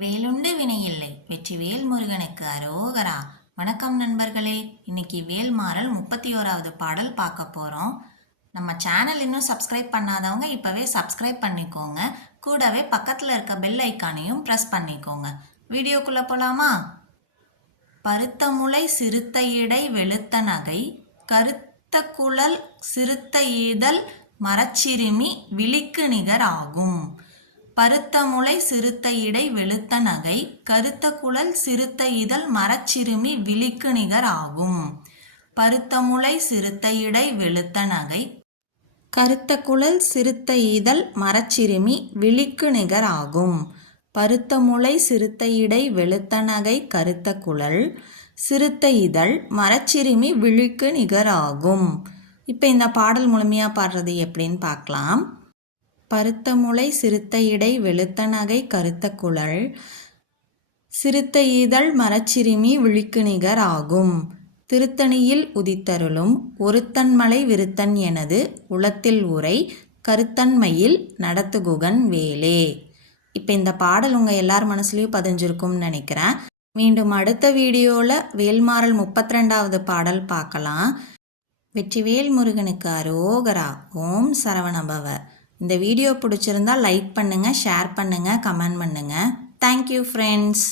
வேலுண்டு வினையில்லை வெற்றிவேல் முருகனுக்கு அரோகரா. வணக்கம் நண்பர்களே, இன்னைக்கு வேல்மாறல் 31வது பாடல் பார்க்க போகிறோம். நம்ம சேனல் இன்னும் சப்ஸ்கிரைப் பண்ணாதவங்க இப்போவே சப்ஸ்கிரைப் பண்ணிக்கோங்க. கூடவே பக்கத்தில் இருக்க பெல் ஐக்கானையும் ப்ரெஸ் பண்ணிக்கோங்க. வீடியோக்குள்ளே போகலாமா? பருத்த முளை சிறுத்த இடை வெளுத்த நகை கருத்த குழல் சிறுத்த ஈதல் மரச்சிறுமி விழிக்கு நிகர் ஆகும். பருத்த முளை சிறுத்த இடை வெளுத்த நகை கருத்த குழல் சிறுத்த இதழ் மரச்சிறுமி விழிக்கு நிகர் ஆகும். பருத்த முளை சிறுத்த இடை வெளுத்த நகை கருத்த குழல் சிறுத்த இதழ் மரச்சிறுமி விழிக்கு நிகர் ஆகும். பருத்த முளை சிறுத்த இடை வெளுத்த நகை கருத்த குழல் சிறுத்த இதழ் மரச்சிறுமி விழிக்கு நிகர் ஆகும். இப்போ இந்த பாடல் முழுமையாக பாடுறது எப்படின்னு பார்க்கலாம். பருத்த முளை சிறுத்த இடை வெளுத்த நகை கருத்த குழல் சிறுத்த இதழ் மரச்சிறுமி விழிக்கு நிகர் ஆகும். திருத்தணியில் உதித்தருளும் ஒருத்தன்மலை விருத்தன் எனது உளத்தில் உரை கருத்தன்மையில் நடத்துகுகன் வேலே. இப்போ இந்த பாடல் உங்கள் எல்லார் மனசுலையும் பதிஞ்சிருக்கும்னு நினைக்கிறேன். மீண்டும் அடுத்த வீடியோவில் வேல்மாறல் 32வது பாடல் பார்க்கலாம். வெற்றிவேல் முருகனுக்கு அரோகரா. ஓம் சரவணபவ. இந்த வீடியோ பிடிச்சிருந்தா லைக் பண்ணுங்கள், ஷேர் பண்ணுங்கள், கமெண்ட் பண்ணுங்கள். Thank you friends.